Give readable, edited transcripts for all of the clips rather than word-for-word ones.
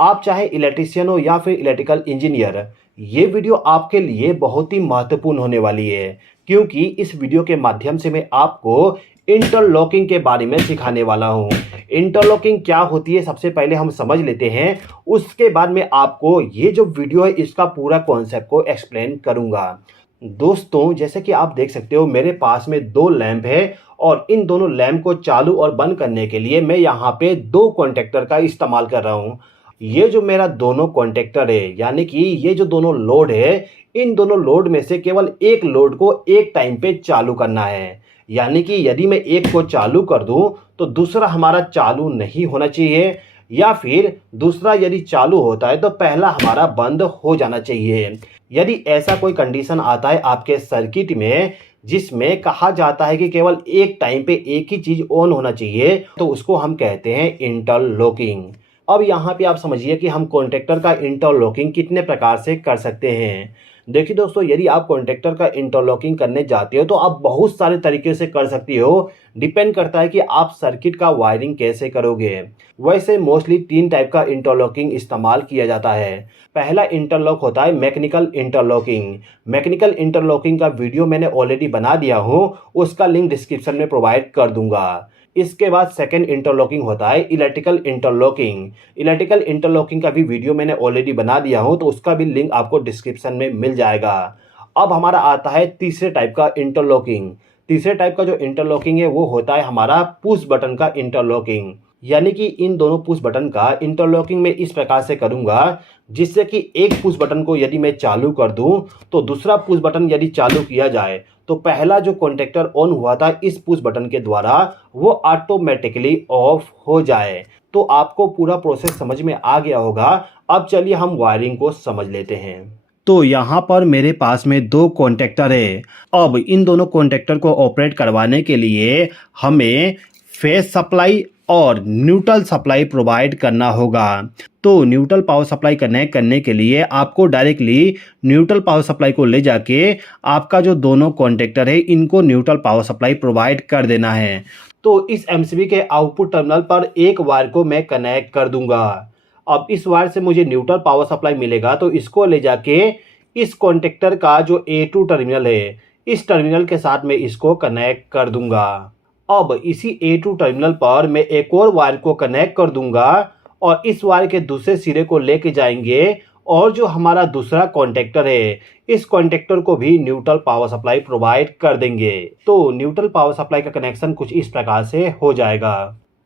आप चाहे इलेक्ट्रीशियन हो या फिर इलेक्ट्रिकल इंजीनियर, ये वीडियो आपके लिए बहुत ही महत्वपूर्ण होने वाली है, क्योंकि इस वीडियो के माध्यम से मैं आपको इंटरलॉकिंग के बारे में सिखाने वाला हूँ। इंटरलॉकिंग क्या होती है सबसे पहले हम समझ लेते हैं, उसके बाद में आपको ये जो वीडियो है इसका पूरा कॉन्सेप्ट को एक्सप्लेन करूँगा। दोस्तों, जैसे कि आप देख सकते हो मेरे पास में दो लैंप है और इन दोनों लैंप को चालू और बंद करने के लिए मैं यहाँ पे दो कॉन्टेक्टर का इस्तेमाल कर रहा हूँ। ये जो मेरा दोनों कॉन्टेक्टर है, यानी कि ये जो दोनों लोड है, इन दोनों लोड में से केवल एक लोड को एक टाइम पे चालू करना है। यानी कि यदि मैं एक को चालू कर दूं तो दूसरा हमारा चालू नहीं होना चाहिए, या फिर दूसरा यदि चालू होता है तो पहला हमारा बंद हो जाना चाहिए। यदि ऐसा कोई कंडीशन आता है आपके सर्किट में जिसमें कहा जाता है कि केवल एक टाइम पे एक ही चीज ऑन होना चाहिए, तो उसको हम कहते हैं इंटरलॉकिंग। अब यहाँ पे आप समझिए कि हम कॉन्टेक्टर का इंटरलॉकिंग कितने प्रकार से कर सकते हैं। देखिए दोस्तों, यदि आप कॉन्टेक्टर का इंटरलॉकिंग करने जाते हो तो आप बहुत सारे तरीके से कर सकती हो। डिपेंड करता है कि आप सर्किट का वायरिंग कैसे करोगे। वैसे मोस्टली तीन टाइप का इंटरलॉकिंग इस्तेमाल किया जाता है। पहला इंटरलॉक होता है मैकेनिकल इंटरलॉकिंग। मैकेनिकल इंटरलॉकिंग का वीडियो मैंने ऑलरेडी बना दिया हूँ, उसका लिंक डिस्क्रिप्शन में प्रोवाइड कर दूंगा। इसके बाद सेकंड इंटरलॉकिंग होता है इलेक्ट्रिकल इंटरलॉकिंग। इलेक्ट्रिकल इंटरलॉकिंग का भी वीडियो मैंने ऑलरेडी बना दिया हूं, तो उसका भी लिंक आपको डिस्क्रिप्शन में मिल जाएगा। अब हमारा आता है तीसरे टाइप का इंटरलॉकिंग। तीसरे टाइप का जो इंटरलॉकिंग है वो होता है हमारा पुश बटन का इंटरलॉकिंग। यानी कि इन दोनों पुश बटन का इंटरलॉकिंग मैं इस प्रकार से करूंगा जिससे कि एक पुश बटन को यदि मैं चालू कर दूं तो दूसरा पुश बटन यदि चालू किया जाए तो पहला जो कॉन्टेक्टर ऑन हुआ था इस पुश बटन के द्वारा वो ऑटोमेटिकली ऑफ हो जाए। तो आपको पूरा प्रोसेस समझ में आ गया होगा। अब चलिए हम वायरिंग को समझ लेते हैं। तो यहाँ पर मेरे पास में दो कॉन्टेक्टर है। अब इन दोनों कॉन्टेक्टर को ऑपरेट करवाने के लिए हमें फेज सप्लाई और न्यूट्रल सप्लाई प्रोवाइड करना होगा। तो न्यूट्रल पावर सप्लाई कनेक्ट करने के लिए आपको डायरेक्टली न्यूट्रल पावर सप्लाई को ले जाके आपका जो दोनों कॉन्टेक्टर है इनको न्यूट्रल पावर सप्लाई प्रोवाइड कर देना है। तो इस एमसीबी के आउटपुट टर्मिनल पर एक वायर को मैं कनेक्ट कर दूंगा। अब इस वायर से मुझे न्यूट्रल पावर सप्लाई मिलेगा, तो इसको ले जाके इस कॉन्टेक्टर का जो A2 टर्मिनल है इस टर्मिनल के साथ में इसको कनेक्ट कर दूंगा। अब इसी A2 टर्मिनल पर मैं एक और वायर को कनेक्ट कर दूंगा और इस वायर के दूसरे सिरे को लेके जाएंगे और जो हमारा दूसरा कॉन्टेक्टर है इस कॉन्टेक्टर को भी न्यूट्रल पावर सप्लाई प्रोवाइड कर देंगे। तो न्यूट्रल पावर सप्लाई का कनेक्शन कुछ इस प्रकार से हो जाएगा।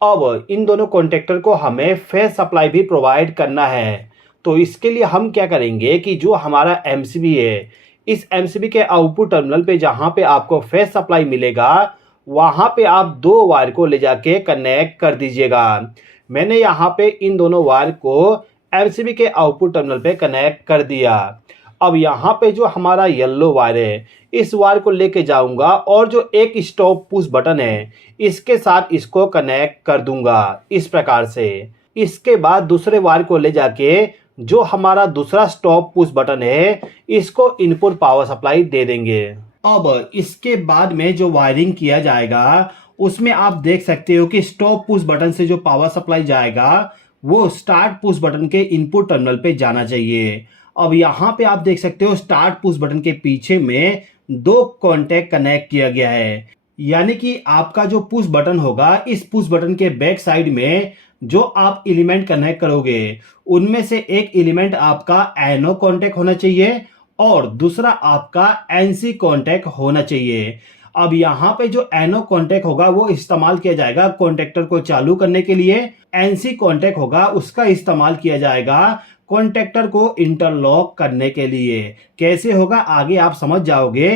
अब इन दोनों कॉन्टेक्टर को हमें फेज सप्लाई भी प्रोवाइड करना है। तो इसके लिए हम क्या करेंगे कि जो हमारा एमसीबी है इस एमसीबी के आउटपुट टर्मिनल पे जहाँ पे आपको फेज सप्लाई मिलेगा वहां पे आप दो वायर को ले जाके कनेक्ट कर दीजिएगा। मैंने यहाँ पे इन दोनों वायर को एमसीबी के आउटपुट टर्मिनल पे कनेक्ट कर दिया। अब यहाँ पे जो हमारा येलो वायर है इस वायर को लेके जाऊंगा और जो एक स्टॉप पुश बटन है इसके साथ इसको कनेक्ट कर दूंगा इस प्रकार से। इसके बाद दूसरे वायर को ले जाके जो हमारा दूसरा स्टॉप पुश बटन है इसको इनपुट पावर सप्लाई दे देंगे। अब इसके बाद में जो वायरिंग किया जाएगा उसमें आप देख सकते हो कि स्टॉप पुश बटन से जो पावर सप्लाई जाएगा वो स्टार्ट पुश बटन के इनपुट टर्मिनल पे जाना चाहिए। अब यहाँ पे आप देख सकते हो स्टार्ट पुश बटन के पीछे में दो कॉन्टैक्ट कनेक्ट किया गया है। यानी कि आपका जो पुश बटन होगा इस पुश बटन के बैक साइड में जो आप एलिमेंट कनेक्ट करोगे उनमें से एक एलिमेंट आपका एनो कॉन्टैक्ट होना चाहिए और दूसरा आपका एनसी कॉन्टैक्ट होना चाहिए। अब यहाँ पे जो एनो कॉन्टैक्ट होगा वो इस्तेमाल किया जाएगा कॉन्टैक्टर को चालू करने के लिए। एनसी कॉन्टैक्ट होगा उसका इस्तेमाल किया जाएगा कॉन्टैक्टर को इंटरलॉक करने के लिए। कैसे होगा आगे आप समझ जाओगे।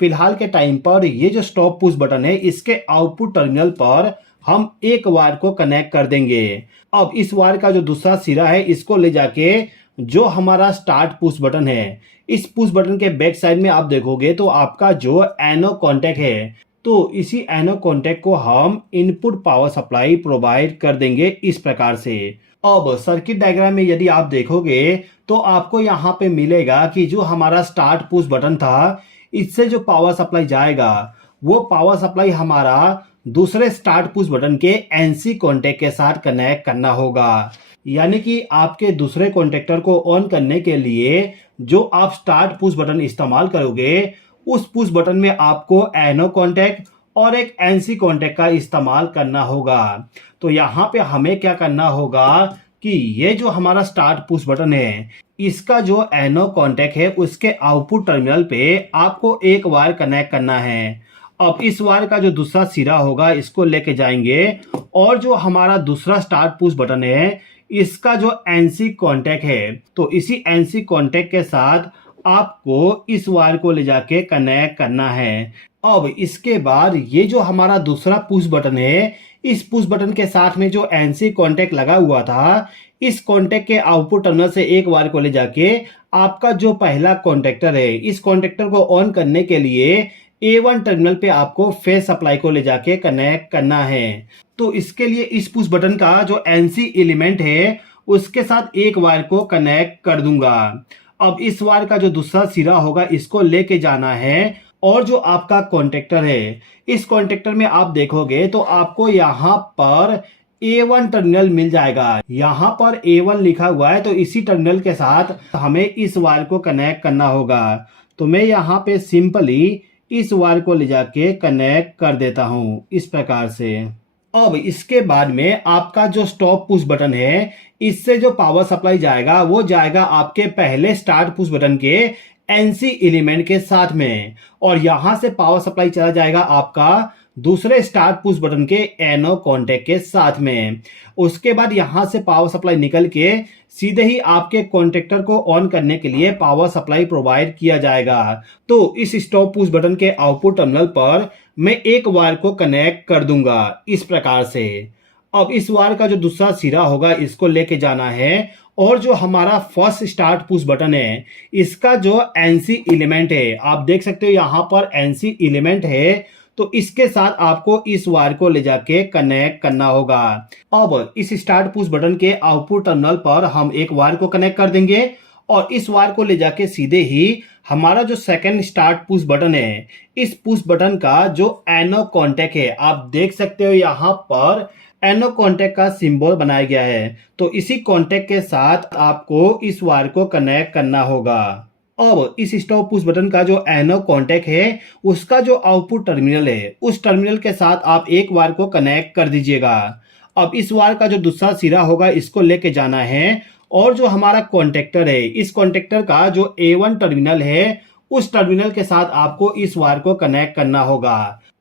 फिलहाल के टाइम पर ये जो स्टॉप पुश बटन है इसके आउटपुट टर्मिनल पर हम एक वायर को कनेक्ट कर देंगे। अब इस वायर का जो दूसरा सिरा है इसको ले जाके जो हमारा स्टार्ट पुश बटन है इस पुश बटन के बैक साइड में आप देखोगे तो आपका जो एनो कॉन्टैक्ट है, तो इसी एनो कॉन्टैक्ट को हम इनपुट पावर सप्लाई प्रोवाइड कर देंगे इस प्रकार से। अब सर्किट डायग्राम में यदि आप देखोगे तो आपको यहाँ पे मिलेगा कि जो हमारा स्टार्ट पुश बटन था इससे जो पावर सप्लाई जाएगा वो पावर सप्लाई हमारा दूसरे स्टार्ट पुश बटन के एनसी कॉन्टैक्ट के साथ कनेक्ट करना होगा। यानी कि आपके दूसरे कॉन्टेक्टर को ऑन करने के लिए जो आप स्टार्ट पुश बटन इस्तेमाल करोगे, उस पुश बटन में आपको एनो कॉन्टैक्ट और एक एनसी कॉन्टैक्ट का इस्तेमाल करना होगा। तो यहाँ पे हमें क्या करना होगा कि ये जो हमारा स्टार्ट पुश बटन है, इसका जो एनो कॉन्टैक्ट है उसके आउटपुट टर्मिनल पे आपको एक वायर कनेक्ट करना है। अब इस वायर का जो दूसरा सिरा होगा इसको लेके जाएंगे और जो हमारा दूसरा स्टार्ट पुश बटन है, इसका जो एनसी कॉन्टैक्ट है, तो इसी एनसी कॉन्टैक्ट के साथ आपको इस वायर को ले जाके कनेक्ट करना है। अब इसके बाद ये जो हमारा दूसरा पुश बटन है, इस पुश बटन के साथ में जो एनसी कॉन्टैक्ट लगा हुआ था, इस कॉन्टैक्ट के आउटपुट टर्मिनल से एक वायर को ले जाके आपका जो पहला कॉन्टेक्टर है, इस कॉन्टेक्टर को ऑन करने के लिए A1 टर्मिनल पे आपको फेज सप्लाई को ले जाके कनेक्ट करना है। तो इसके लिए इस पुश बटन का जो एनसी एलिमेंट है उसके साथ एक वायर को कनेक्ट कर दूंगा। अब इस वायर का जो दूसरा सिरा होगा इसको लेके जाना है और जो आपका कॉन्टेक्टर है, इस कॉन्टेक्टर में आप देखोगे तो आपको यहाँ पर A1 टर्मिनल मिल जाएगा। यहाँ पर A1 लिखा हुआ है, तो इसी टर्मिनल के साथ हमें इस वायर को कनेक्ट करना होगा। तो मैं यहाँ पे सिंपली इस वायर को ले जाके कनेक्ट कर देता हूँ इस प्रकार से। अब इसके बाद में आपका जो स्टॉप पुश बटन है, इससे जो पावर सप्लाई जाएगा वो जाएगा आपके पहले स्टार्ट पुश बटन के एनसी एलिमेंट के साथ में, और यहां से पावर सप्लाई चला जाएगा आपका दूसरे स्टार्ट पुश बटन के एनो कॉन्टैक्ट के साथ में। उसके बाद यहां से पावर सप्लाई निकल के सीधे ही आपके कॉन्टेक्टर को ऑन करने के लिए पावर सप्लाई प्रोवाइड किया जाएगा। तो इस स्टॉप पुश बटन के आउटपुट टर्मिनल पर मैं एक वायर को कनेक्ट कर दूंगा इस प्रकार से। अब इस वायर का जो दूसरा सिरा होगा इसको लेके जाना है और जो हमारा फर्स्ट स्टार्ट पुश बटन है, इसका जो एनसी एलिमेंट है, आप देख सकते हो यहाँ पर एनसी एलिमेंट है, तो इसके साथ आपको इस वायर को ले जाके कनेक्ट करना होगा। अब इस स्टार्ट पुश बटन के आउटपुट टर्मिनल पर हम एक वायर को कनेक्ट कर देंगे और इस वायर को ले जाके सीधे ही हमारा जो सेकंड स्टार्ट पुश बटन है, इस पुश बटन का जो एनो कॉन्टैक्ट है, आप देख सकते हो यहाँ पर एनो कॉन्टैक्ट का सिंबल बनाया गया है, तो इसी कॉन्टैक्ट के साथ आपको इस वायर को कनेक्ट करना होगा। अब इस स्टॉप पुश बटन का जो एनो कॉन्टैक्ट है, उसका जो आउटपुट टर्मिनल है, उस टर्मिनल के साथ आप एक वायर को कनेक्ट कर दीजिएगा। अब इस वायर का जो दूसरा सिरा होगा इसको लेके जाना है और जो हमारा कॉन्टेक्टर है, इस कॉन्टेक्टर का जो A1 टर्मिनल है, उस टर्मिनल के साथ आपको इस वायर को कनेक्ट करना होगा।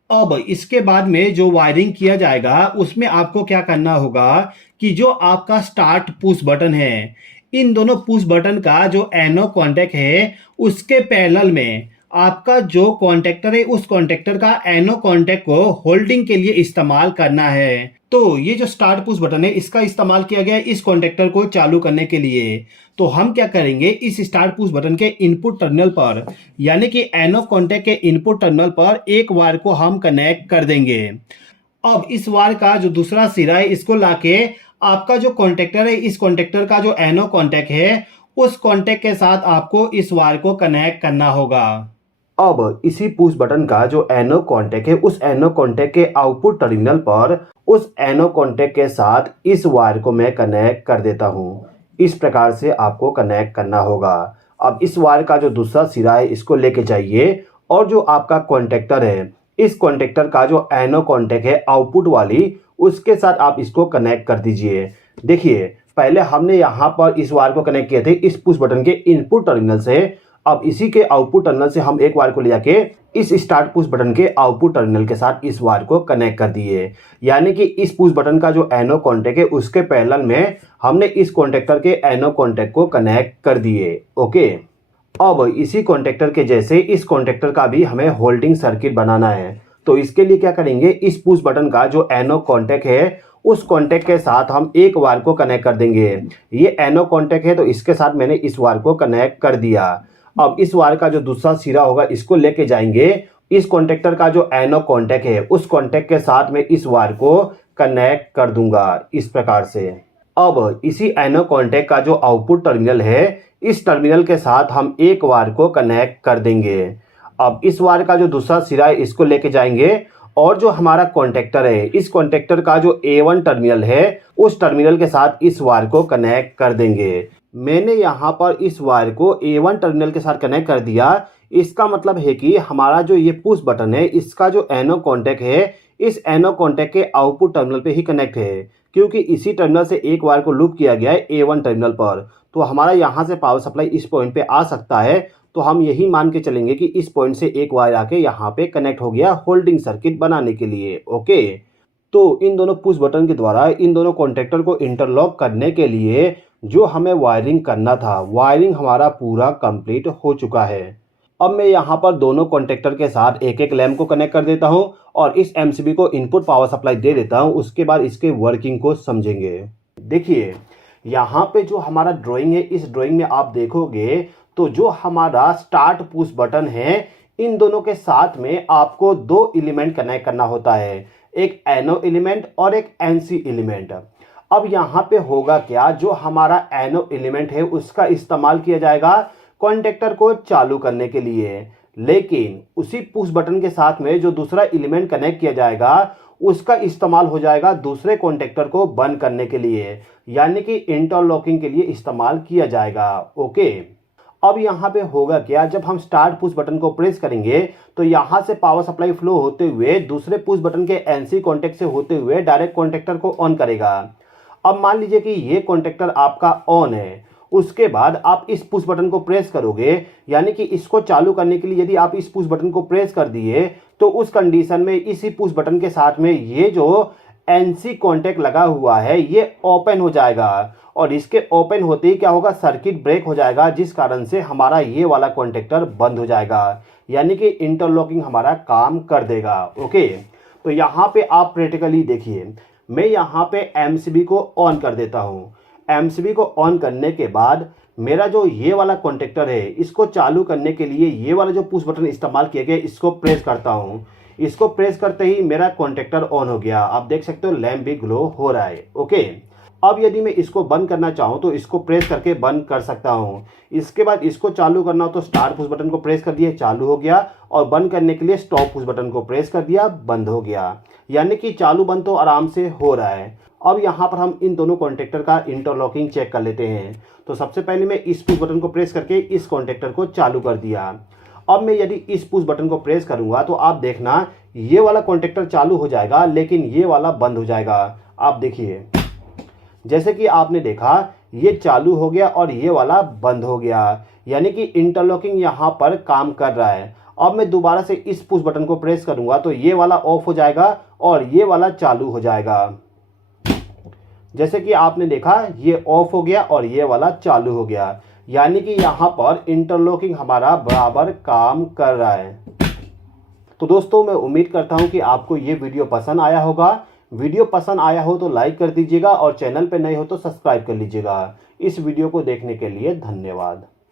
अब इसके बाद में जो वायरिंग किया जाएगा उसमें आपको क्या करना होगा कि जो आपका स्टार्ट पुश बटन है, इन दोनों पुश बटन का जो एनो कॉन्टैक्ट है उसके पैरेलल में आपका जो कॉन्टेक्टर है, उस कॉन्टेक्टर का एनो कॉन्टैक्ट को होल्डिंग के लिए इस्तेमाल करना है। तो ये जो स्टार्ट पुश बटन है इसका इस्तेमाल किया गया है इस कॉन्टेक्टर को चालू करने के लिए। तो हम क्या करेंगे, इस स्टार्ट पुश बटन के इनपुट टर्मिनल पर, यानी कि एनो कॉन्टैक्ट के इनपुट टर्मिनल पर एक वायर को हम कनेक्ट कर देंगे। अब इस वायर का जो दूसरा सिरा है इसको लाके आपका जो कॉन्टेक्टर है, इस कॉन्टेक्टर का जो एनो कॉन्टैक्ट है, उस कॉन्टैक्ट के साथ आपको इस वायर को कनेक्ट करना होगा। अब इसी पुश बटन का जो एनो कॉन्टैक्ट है, उस एनो कॉन्टैक्ट के आउटपुट टर्मिनल पर उस एनो कॉन्टैक्ट के साथ इस वायर को मैं कनेक्ट कर देता हूँ। इस प्रकार से आपको कनेक्ट करना होगा। अब इस वायर का जो दूसरा सिरा है इसको लेके जाइए और जो आपका कॉन्टेक्टर है, इस कॉन्टेक्टर का जो एनो कॉन्टैक्ट है आउटपुट वाली, उसके साथ आप इसको कनेक्ट कर दीजिए। देखिए, पहले हमने यहाँ पर इस वायर को कनेक्ट किए थे इस पुश बटन के इनपुट टर्मिनल से। अब इसी के आउटपुट टर्मिनल से हम एक वायर को ले जाके इस स्टार्ट पुश बटन के आउटपुट टर्मिनल के साथ इस वायर को कनेक्ट कर दिए। यानी कि इस पुश बटन का जो एनो कॉन्टैक्ट है उसके पैरेलल में हमने इस कॉन्टेक्टर के एनो कॉन्टैक्ट को कनेक्ट कर दिए। ओके, अब इसी कॉन्टेक्टर के जैसे इस कॉन्टेक्टर का भी हमें होल्डिंग सर्किट बनाना है। तो इसके लिए क्या करेंगे, इस पुश बटन का जो एनो कॉन्टैक्ट है उस कॉन्टैक्ट के साथ हम एक वायर को कनेक्ट कर देंगे। ये एनो कॉन्टैक्ट है तो इसके साथ मैंने इस वायर को कनेक्ट कर दिया। अब इस वायर का जो दूसरा सिरा होगा इसको लेके जाएंगे, इस कॉन्टेक्टर का जो एनो कॉन्टैक्ट है उस कॉन्टैक्ट के साथ में इस वायर को कनेक्ट कर दूंगा इस प्रकार से। अब इसी एनो कॉन्टैक्ट का जो आउटपुट टर्मिनल है, इस टर्मिनल के साथ हम एक वायर को कनेक्ट कर देंगे। अब इस वायर का जो दूसरा सिरा है इसको लेके जाएंगे और जो हमारा कॉन्टेक्टर है, इस कॉन्टेक्टर का जो A1 टर्मिनल है उस टर्मिनल के साथ इस वायर को कनेक्ट कर देंगे। मैंने यहाँ पर इस वायर को A1 टर्मिनल के साथ कनेक्ट कर दिया। इसका मतलब है कि हमारा जो ये पुश बटन है इसका जो एनो कॉन्टैक्ट है इस एनो कॉन्टैक्ट के आउटपुट टर्मिनल पे ही कनेक्ट है, क्योंकि इसी टर्मिनल से एक वायर को लूप किया गया है A1 टर्मिनल पर। तो हमारा यहाँ से पावर सप्लाई इस पॉइंट पे आ सकता है। तो हम यही मान के चलेंगे कि इस पॉइंट से एक वायर आके यहाँ पे कनेक्ट हो गया होल्डिंग सर्किट बनाने के लिए। ओके, तो इन दोनों पुश बटन के द्वारा इन दोनों कॉन्टैक्टर को इंटरलॉक करने के लिए जो हमें वायरिंग करना था, वायरिंग हमारा पूरा कंप्लीट हो चुका है। अब मैं यहाँ पर दोनों कॉन्टैक्टर के साथ एक एक लैंप को कनेक्ट कर देता हूँ और इस एमसीबी को इनपुट पावर सप्लाई दे देता हूँ। उसके बाद इसके वर्किंग को समझेंगे। देखिए यहाँ पे जो हमारा ड्राइंग है, इस ड्राइंग में आप देखोगे तो जो हमारा स्टार्ट पुश बटन है इन दोनों के साथ में आपको दो एलिमेंट कनेक्ट करना होता है, एक एनो एलिमेंट और एक एनसी एलिमेंट। अब यहाँ पे होगा क्या, जो हमारा एनो एलिमेंट है उसका इस्तेमाल किया जाएगा कॉन्टेक्टर को चालू करने के लिए, लेकिन उसी पुश बटन के साथ में जो दूसरा एलिमेंट कनेक्ट किया जाएगा उसका इस्तेमाल हो जाएगा दूसरे कॉन्टेक्टर को बंद करने के लिए, यानी कि इंटरलॉकिंग के लिए इस्तेमाल किया जाएगा। ओके, अब यहाँ पे होगा क्या, जब हम स्टार्ट पुश बटन को प्रेस करेंगे तो यहाँ से पावर सप्लाई फ्लो होते हुए दूसरे पुश बटन के एनसी कॉन्टेक्ट से होते हुए डायरेक्ट कॉन्टेक्टर को ऑन करेगा। अब मान लीजिए कि ये कॉन्टेक्टर आपका ऑन है, उसके बाद आप इस पुश बटन को प्रेस करोगे, यानी कि इसको चालू करने के लिए यदि आप इस पुश बटन को प्रेस कर दिए तो उस कंडीशन में इसी पुश बटन के साथ में ये जो एनसी कॉन्टेक्ट लगा हुआ है ये ओपन हो जाएगा और इसके ओपन होते ही क्या होगा, सर्किट ब्रेक हो जाएगा, जिस कारण से हमारा ये वाला कॉन्टेक्टर बंद हो जाएगा, यानी कि इंटरलॉकिंग हमारा काम कर देगा। ओके, तो यहाँ पे आप प्रैक्टिकली देखिए, मैं यहाँ पे एमसीबी को ऑन कर देता हूँ। एमसीबी को ऑन करने के बाद मेरा जो ये वाला कॉन्टेक्टर है इसको चालू करने के लिए ये वाला जो पुश बटन इस्तेमाल किया गया इसको प्रेस करता हूँ। इसको प्रेस करते ही मेरा कॉन्टेक्टर ऑन हो गया। आप देख सकते हो लैंप भी ग्लो हो रहा है। ओके, अब यदि मैं इसको बंद करना चाहूँ तो इसको प्रेस करके बंद कर सकता हूँ। इसके बाद इसको चालू करना हो तो स्टार्ट पुश बटन को प्रेस कर दिया, चालू हो गया, और बंद करने के लिए स्टॉप पुश बटन को प्रेस कर दिया, बंद हो गया, यानी कि चालू बंद तो आराम से हो रहा है। अब यहाँ पर हम इन दोनों कॉन्टेक्टर का इंटरलॉकिंग चेक कर लेते हैं। तो सबसे पहले मैं इस पुश बटन को प्रेस करके इस कॉन्टेक्टर को चालू कर दिया। अब मैं यदि इस पुश बटन को प्रेस करूंगा तो आप देखना ये वाला कॉन्टेक्टर चालू हो जाएगा लेकिन ये वाला बंद हो जाएगा। आप देखिए, जैसे कि आपने देखा ये चालू हो गया और ये वाला बंद हो गया, यानी कि इंटरलॉकिंग यहाँ पर काम कर रहा है। अब मैं दोबारा से इस पुश बटन को प्रेस करूंगा तो ये वाला ऑफ हो जाएगा और ये वाला चालू हो जाएगा। जैसे कि आपने देखा ये ऑफ हो गया और ये वाला चालू हो गया, यानी कि यहाँ पर इंटरलॉकिंग हमारा बराबर काम कर रहा है। तो दोस्तों मैं उम्मीद करता हूँ कि आपको ये वीडियो पसंद आया होगा। वीडियो पसंद आया हो तो लाइक कर दीजिएगा और चैनल पे नए हो तो सब्सक्राइब कर लीजिएगा। इस वीडियो को देखने के लिए धन्यवाद।